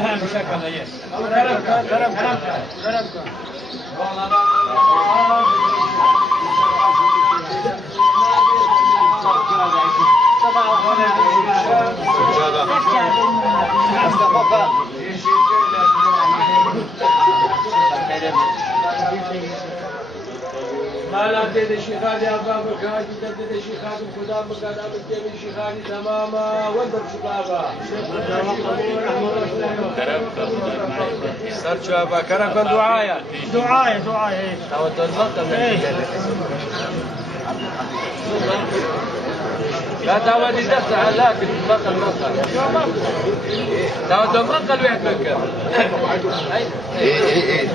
مشاكل يس كلامك مالا ديد شيخاني أبا بكاجي ديد شيخاني خدا مكان أبد شيخاني تماما وندر شبابا سر شبابا كرم كن دعايا دعايا تاود المنطقة لا تاود الدفع لا المنطقة تاود المنطقة الواحد مكة ايه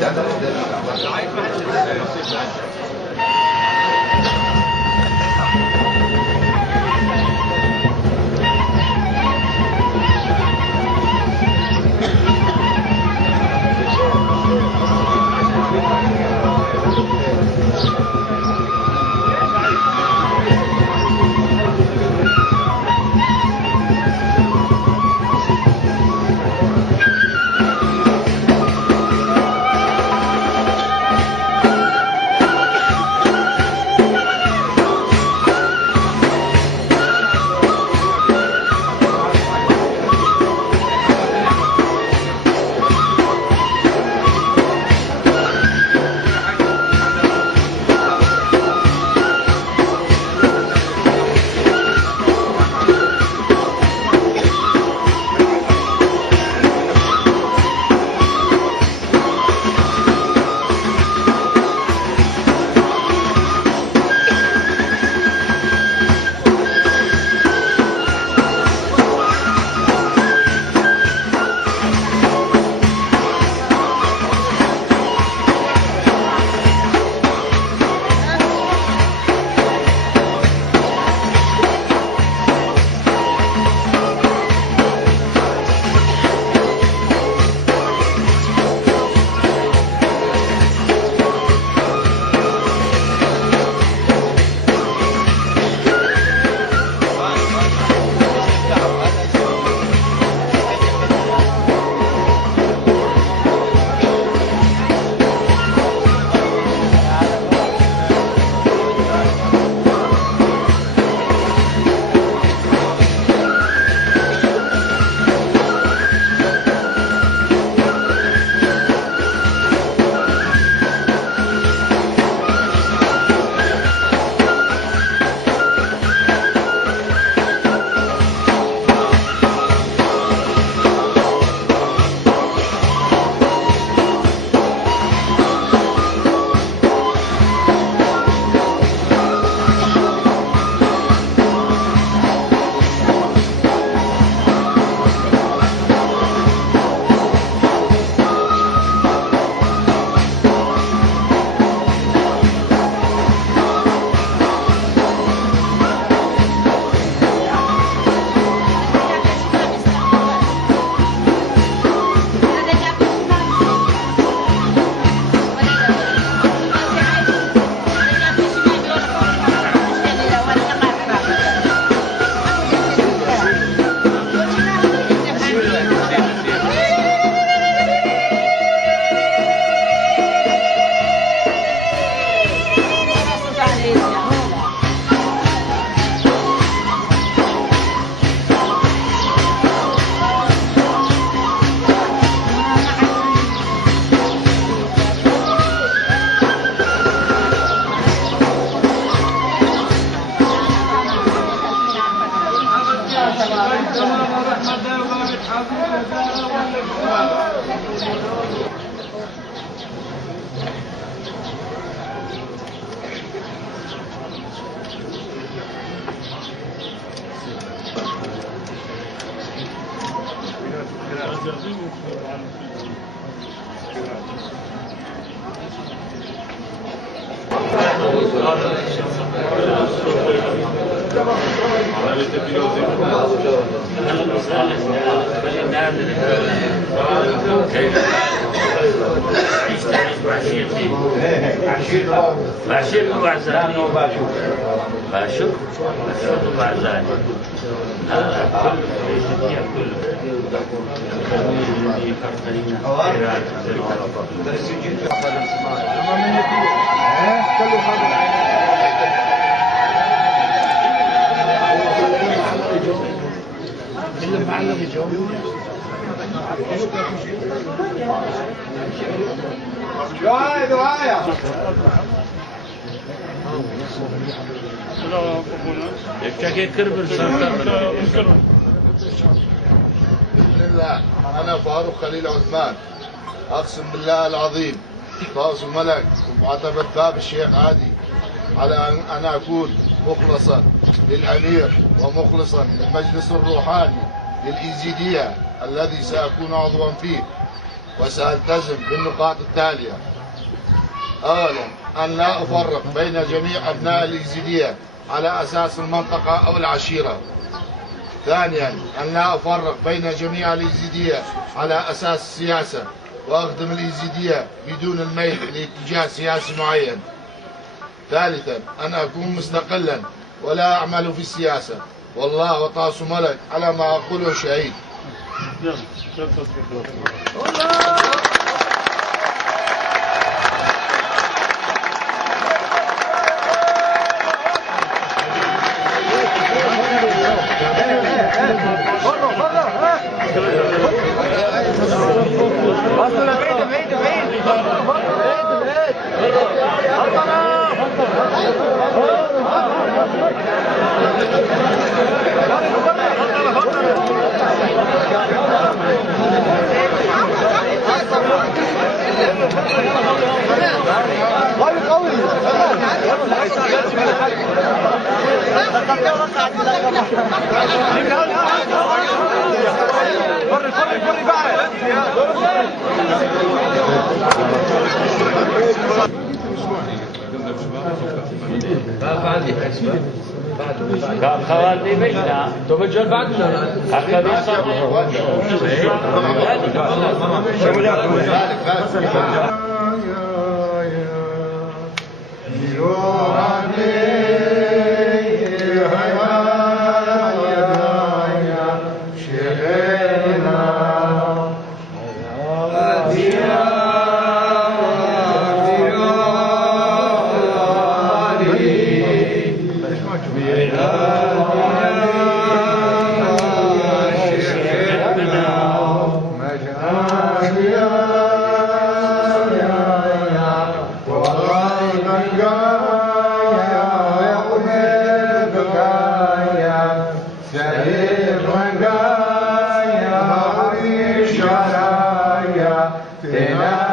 Okay. باشوك وبعزاني باشوك وبعزاني هذا بسم الله. أنا فاروق خليل عثمان، أقسم بالله العظيم طاووس الملك ومعتبر باب الشيخ عادي على أن أكون مخلصا للأمير ومخلصا للمجلس الروحاني للإيزيدية الذي سأكون عضوا فيه، وسألتزم بالنقاط التالية: أولا، أن لا أفرق بين جميع أبناء الإيزيدية على أساس المنطقة أو العشيرة. ثانيا، أن لا أفرق بين جميع الإيزيدية على أساس السياسة، وأخدم الإيزيدية بدون الميل لاتجاه سياسي معين. ثالثا، أن أكون مستقلا ولا أعمل في السياسة، والله وطاووس ملك على ما أقوله شهيد. خواتي بيتنا تو بجل بعدنا Yeah.